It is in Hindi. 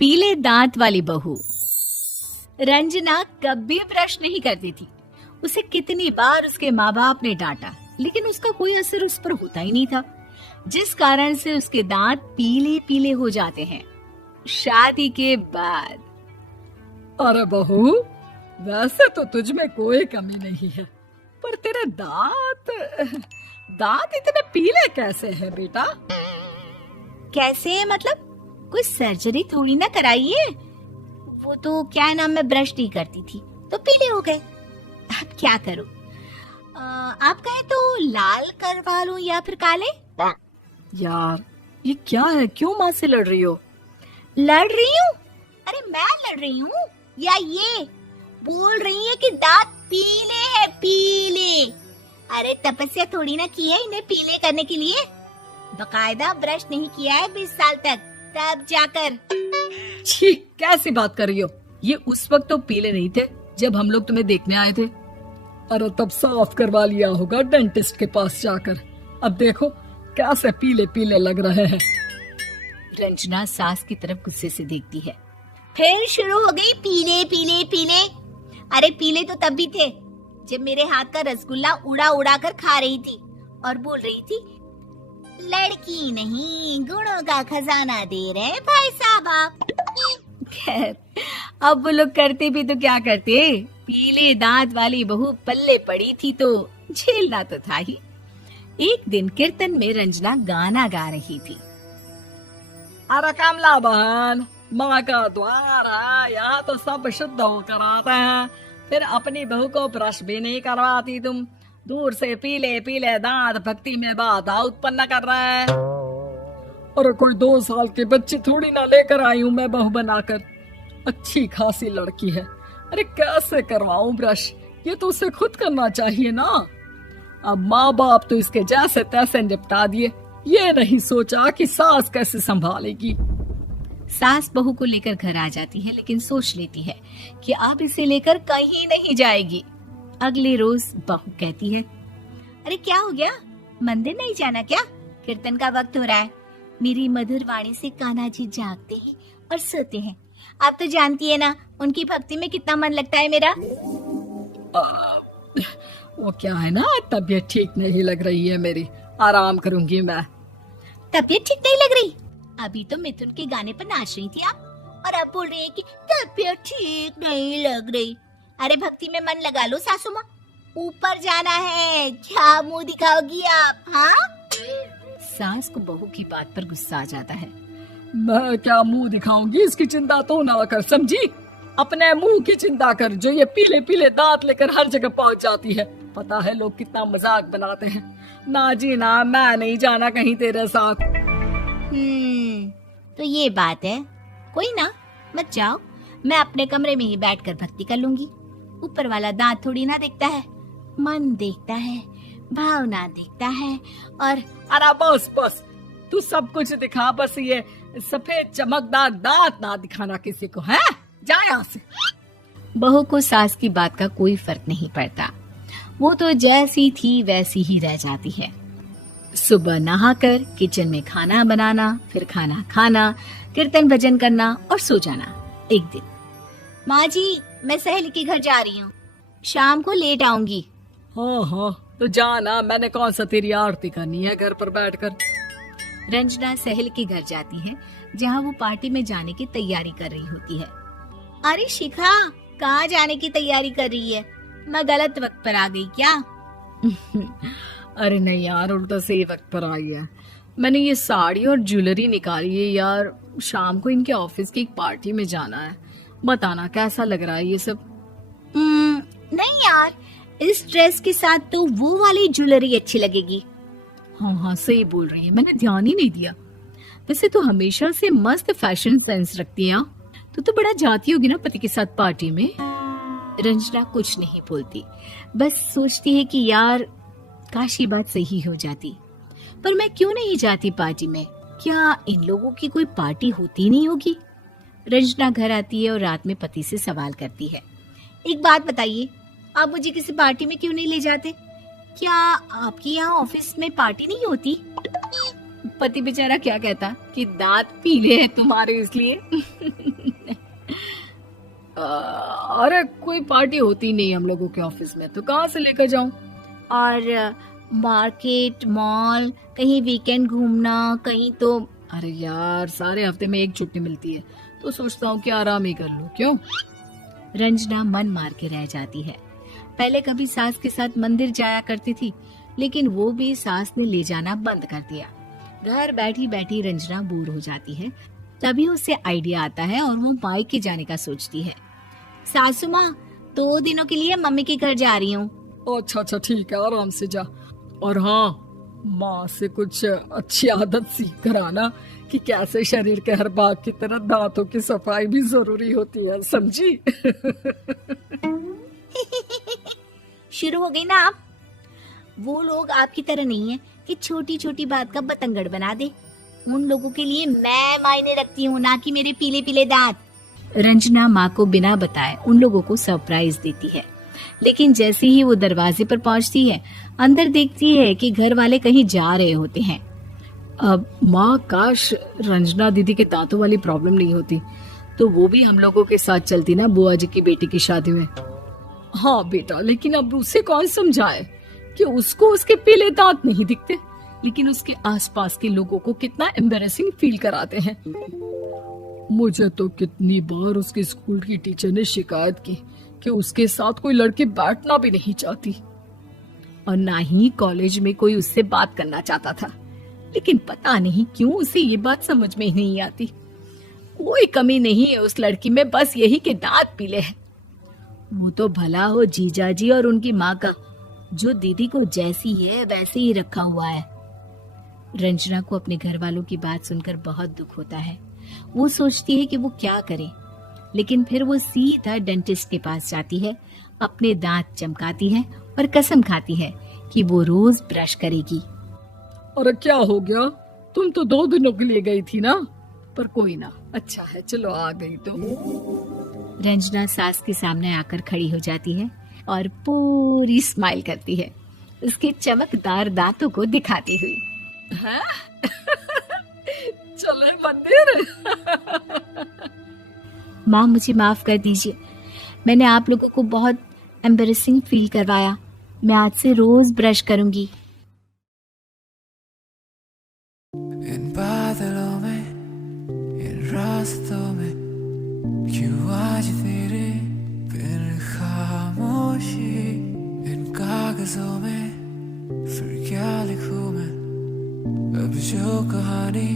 पीले दांत वाली बहू। रंजना कभी ब्रश नहीं करती थी। उसे कितनी बार उसके माँ बाप ने डांटा, लेकिन उसका कोई असर उस पर होता ही नहीं था, जिस कारण से उसके दांत पीले पीले हो जाते हैं। शादी के बाद। अरे बहू, वैसे तो तुझ में कोई कमी नहीं है, पर तेरे दांत इतने पीले कैसे हैं बेटा? कैसे मतलब? कोई सर्जरी थोड़ी ना कराइए। वो तो क्या नाम, मैं ब्रश नहीं करती थी तो पीले हो गए। अब क्या करूं? आप कहे तो लाल करवा लूं या फिर काले? यार ये क्या है, क्यों माँ से लड़ रही हो? लड़ रही हूँ? अरे मैं लड़ रही हूँ या ये बोल रही है कि दांत पीले हैं, पीले। अरे तपस्या थोड़ी ना की है इन्हें पीले करने के लिए। बकायदा ब्रश नहीं किया है 20 साल तक, तब जाकर। छी, कैसी बात कर रही हो? ये उस वक्त तो पीले नहीं थे जब हम लोग तुम्हें देखने आए थे। अरे तब साफ करवा लिया होगा डेंटिस्ट के पास जाकर। अब देखो कैसे पीले पीले लग रहे हैं। रंजना सास की तरफ गुस्से से देखती है। फिर शुरू हो गई पीले पीले पीले। अरे पीले तो तब भी थे जब मेरे हाथ का रसगुल्ला उड़ा उड़ा कर खा रही थी और बोल रही थी, लड़की नहीं गुणों का खजाना दे रहे भाई साहब आप। खैर, अब वो लोग करते भी तो क्या करते, पीले दांत वाली बहू पल्ले पड़ी थी तो झेलना तो था ही। एक दिन कीर्तन में रंजना गाना गा रही थी। अरे कमला बहन, माँ का द्वार है, यहाँ तो सब शुद्ध होकर आते हैं, फिर अपनी बहू को ब्रश भी नहीं करवाती तुम। दूर से पीले पीले दांत भक्ति में बाधा उत्पन्न कर रहे हैं। अरे कोई 2 साल के बच्चे थोड़ी ना लेकर आई हूँ मैं बहू बनाकर। अच्छी खासी लड़की है, अरे कैसे करवाऊं ब्रश? ये तो उसे खुद करना चाहिए ना। अब माँ बाप तो इसके जैसे तैसे निपटा दिए, ये नहीं सोचा कि सास कैसे संभालेगी। सास बहू को लेकर घर आ जाती है, लेकिन सोच लेती है कि अब इसे लेकर कहीं नहीं जाएगी। अगले रोज बहू कहती है, अरे क्या हो गया, मंदिर नहीं जाना क्या? कीर्तन का वक्त हो रहा है। मेरी मधुर वाणी से कान्हा जी जागते हैं और सोते हैं। आप तो जानती है ना उनकी भक्ति में कितना मन लगता है मेरा। वो क्या है ना, तबीयत ठीक नहीं लग रही है मेरी, आराम करूंगी मैं। तबीयत ठीक नहीं लग रही? अभी तो मिथुन के गाने पर नाच रही थी आप, और अब बोल रही है कि तबीयत ठीक नहीं लग रही। अरे भक्ति में मन लगा लो सासू माँ, ऊपर जाना है, क्या मुंह दिखाओगी आप? हाँ? सास को बहू की बात पर गुस्सा आ जाता है। मैं क्या मुंह दिखाऊंगी, इसकी चिंता तो ना कर, समझी? अपने मुंह की चिंता कर, जो ये पीले पीले दांत लेकर हर जगह पहुंच जाती है। पता है लोग कितना मजाक बनाते हैं। ना जी ना, मैं नहीं जाना कहीं तेरे साथ। तो ये बात है। कोई ना, मत जाओ, मैं अपने कमरे में ही बैठकर भक्ति कर लूंगी। ऊपर वाला दांत थोड़ी ना देखता है, मन देखता है, भावना देखता है। और अरे बस बस, तू सब कुछ दिखा, बस ये सफेद चमकदार दांत ना दिखाना किसी को, है? जा यहाँ से। बहू को सास की बात का कोई फर्क नहीं पड़ता, वो तो जैसी थी वैसी ही रह जाती है। सुबह नहाकर किचन में खाना बनाना, फिर खाना खाना, कीर्तन भजन करना और सो जाना। एक दिन, माँ जी मैं सहेली के घर जा रही हूँ, शाम को लेट आऊंगी। हाँ हाँ तो जाना, मैंने कौन सा तेरी आरती करनी है घर पर बैठकर। रंजना सहेली के घर जाती है, जहाँ वो पार्टी में जाने की तैयारी कर रही होती है। अरे शिखा, कहाँ जाने की तैयारी कर रही है? मैं गलत वक्त पर आ गई क्या? अरे नहीं यार, उल्टा सही वक्त पर आई है। मैंने ये साड़ी और ज्वेलरी निकाली है यार, शाम को इनके ऑफिस की एक पार्टी में जाना है। बताना कैसा लग रहा है ये सब? नहीं यार, इस ड्रेस के साथ तो वो वाली ज्वेलरी अच्छी लगेगी। हाँ हाँ सही बोल रही है, मैंने ध्यान ही नहीं दिया। वैसे तो हमेशा से मस्त फैशन सेंस रखती है। तो बड़ा जाती होगी ना पति के साथ पार्टी में। रंजना कुछ नहीं बोलती, बस सोचती है कि यार काश ये बात सही हो जाती, पर मैं क्यों नहीं जाती पार्टी में? क्या इन लोगों की कोई पार्टी होती नहीं होगी? रंजना घर आती है और रात में पति से सवाल करती है, एक बात बताइए, आप मुझे किसी पार्टी में क्यों नहीं ले जाते? क्या आपके यहाँ ऑफिस में पार्टी नहीं होती? पति बेचारा क्या कहता कि दांत पीले हैं तुम्हारे इसलिए। अरे कोई पार्टी होती नहीं हम लोगों के ऑफिस में, तो कहाँ से लेकर जाऊं? और मार्केट, मॉल, कहीं वीकेंड घूमना, कहीं तो। अरे यार, सारे हफ्ते में एक छुट्टी मिलती है, तो सोचता हूँ कि आराम ही कर लूं। क्यों? रंजना मन मार के रह जाती है। पहले कभी सास के साथ मंदिर जाया करती थी, लेकिन वो भी सास ने ले जाना बंद कर दिया। घर बैठी बैठी रंजना बोर हो जाती है। तभी उसे आइडिया आता है और वो मायके जाने का सोचती है। सासू माँ, 2 दिनों के लिए मम्मी के घर जा रही हूँ। अच्छा अच्छा, ठीक है, आराम से जा। और हाँ, माँ से कुछ अच्छी आदत सीख कर आना कि कैसे शरीर के हर भाग की तरह दांतों की सफाई भी जरूरी होती है, समझी? शुरू हो गई ना आप। वो लोग आपकी तरह नहीं है कि छोटी छोटी बात का बतंगड़ बना दे। उन लोगों के लिए मैं मायने रखती हूँ, ना कि मेरे पीले पीले दांत। रंजना माँ को बिना बताए उन लोगों को सरप्राइज देती है, लेकिन जैसे ही वो दरवाजे पर पहुंचती है, अंदर देखती है कि घर वाले कहीं जा रहे होते हैं। अब माँ, काश रंजना दीदी के दांतों वाली प्रॉब्लम नहीं होती, तो वो भी हम लोगों के साथ चलती ना बुआ जी की बेटी की शादी में। हाँ बेटा, लेकिन अब उसे कौन समझाए कि उसको उसके पीले दांत नहीं दिखते, लेकिन उसके आसपास के लोगों को कितना एम्बैरेसिंग फील कराते हैं। मुझे तो कितनी बार उसके स्कूल की टीचर ने शिकायत की कि उसके साथ कोई लड़की बैठना भी नहीं चाहती, और ना ही कॉलेज में कोई उससे बात करना चाहता था। लेकिन पता नहीं क्यों उसे ये बात समझ में ही नहीं आती। कोई कमी नहीं है उस लड़की में, बस यही कि दांत पीले हैं। वो तो भला हो जीजा जी और उनकी माँ का, जो दीदी को जैसी है वैसे ही रखा हुआ है। रंजना को अपने घर वालों की बात सुनकर बहुत दुख होता है। वो सोचती है कि वो क्या करे, लेकिन फिर वो सीधा डेंटिस्ट के पास जाती है, अपने दांत चमकाती है और कसम खाती है कि वो रोज ब्रश करेगी। अरे क्या हो गया? तुम तो 2 दिनों के लिए गई थी ना, पर कोई ना, अच्छा है, चलो आ गई तो। रंजना सास के सामने आकर खड़ी हो जाती है और पूरी स्माइल करती है, उसके चमकदार दांतों को दिखाती हुई। हैं? चले मंदिर? माँ, मुझे माफ कर दीजिए, मैंने आप लोगों को बहुत एम्बैरेसिंग फील करवाया। मैं आज से रोज ब्रश करूंगी। इन बादलों में, इन रास्तों में, क्यों आज तेरे बिन खामोशी? इन कागजों में फिर क्या लिखूं मैं, अब जो कहानी